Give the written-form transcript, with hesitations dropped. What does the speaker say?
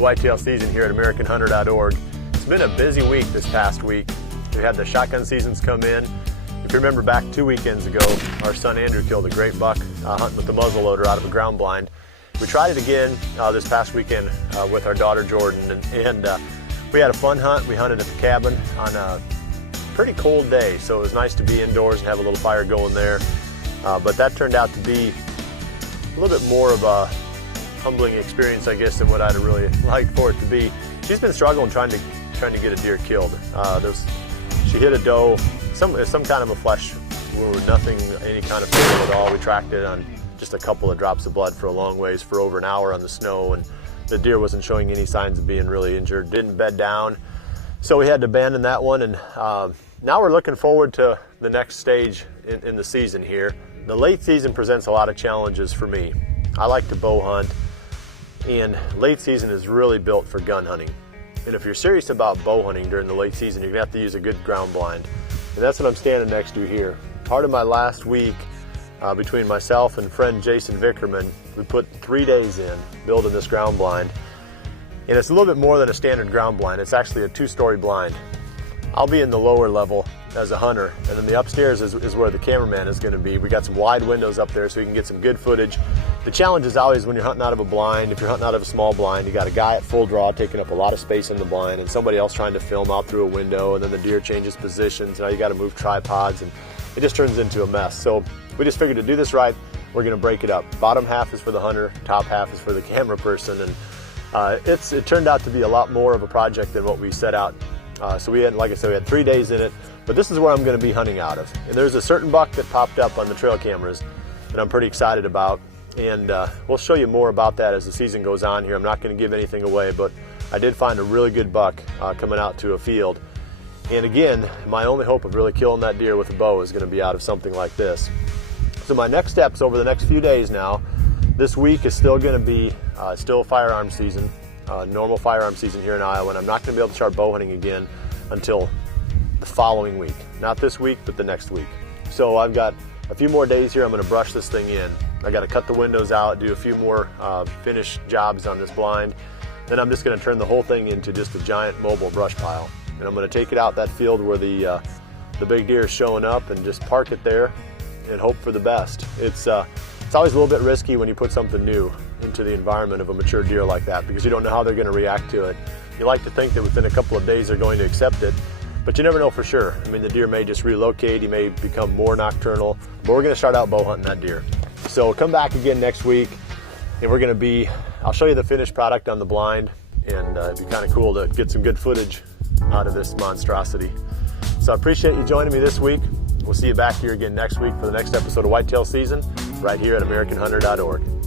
whitetail season here at AmericanHunter.org. It's been a busy week this past week. We had the shotgun seasons come in. If you remember back 2 weekends ago, our son Andrew killed a great buck hunting with the muzzleloader out of a ground blind. We tried it again this past weekend with our daughter Jordan, and we had a fun hunt. We hunted at the cabin on a pretty cold day, so it was nice to be indoors and have a little fire going there. But that turned out to be a little bit more of a humbling experience, I guess, than what I'd really liked for it to be. She's been struggling trying to get a deer killed. She hit a doe, some kind of a flesh wound, nothing, any kind of fatal at all. We tracked it on just a couple of drops of blood for a long ways for over an hour on the snow, and the deer wasn't showing any signs of being really injured, didn't bed down. So we had to abandon that one, and now we're looking forward to the next stage in the season here. The late season presents a lot of challenges for me. I like to bow hunt, and late season is really built for gun hunting. And if you're serious about bow hunting during the late season, you're gonna have to use a good ground blind. And that's what I'm standing next to here. Part of my last week, between myself and friend Jason Vickerman, we put 3 days in building this ground blind. And it's a little bit more than a standard ground blind. It's actually a 2-story blind. I'll be in the lower level as a hunter, and then the upstairs is where the cameraman is going to be. We got some wide windows up there so you can get some good footage. The challenge is always when you're hunting out of a blind, if you're hunting out of a small blind, you got a guy at full draw taking up a lot of space in the blind, and somebody else trying to film out through a window, and then the deer changes positions. Now you got to move tripods, and it just turns into a mess. So we just figured to do this right, we're going to break it up. Bottom half is for the hunter, top half is for the camera person, and it turned out to be a lot more of a project than what we set out. So we had, like I said, we had 3 days in it, but this is where I'm going to be hunting out of. And there's a certain buck that popped up on the trail cameras that I'm pretty excited about, and we'll show you more about that as the season goes on here. I'm not going to give anything away, but I did find a really good buck coming out to a field. And again, my only hope of really killing that deer with a bow is going to be out of something like this. So my next steps over the next few days now, this week is still going to be still firearm season. Normal firearm season here in Iowa, and I'm not going to be able to start bow hunting again until the following week. Not this week, but the next week. So I've got a few more days here. I'm going to brush this thing in. I got to cut the windows out, do a few more finish jobs on this blind. Then I'm just going to turn the whole thing into just a giant mobile brush pile. And I'm going to take it out that field where the big deer is showing up and just park it there and hope for the best. It's always a little bit risky when you put something new into the environment of a mature deer like that, because you don't know how they're going to react to it. You like to think that within a couple of days they're going to accept it, but you never know for sure. I mean, the deer may just relocate, he may become more nocturnal, but we're going to start out bow hunting that deer. So come back again next week, and I'll show you the finished product on the blind, and it'd be kind of cool to get some good footage out of this monstrosity. So I appreciate you joining me this week. We'll see you back here again next week for the next episode of Whitetail Season, right here at AmericanHunter.org.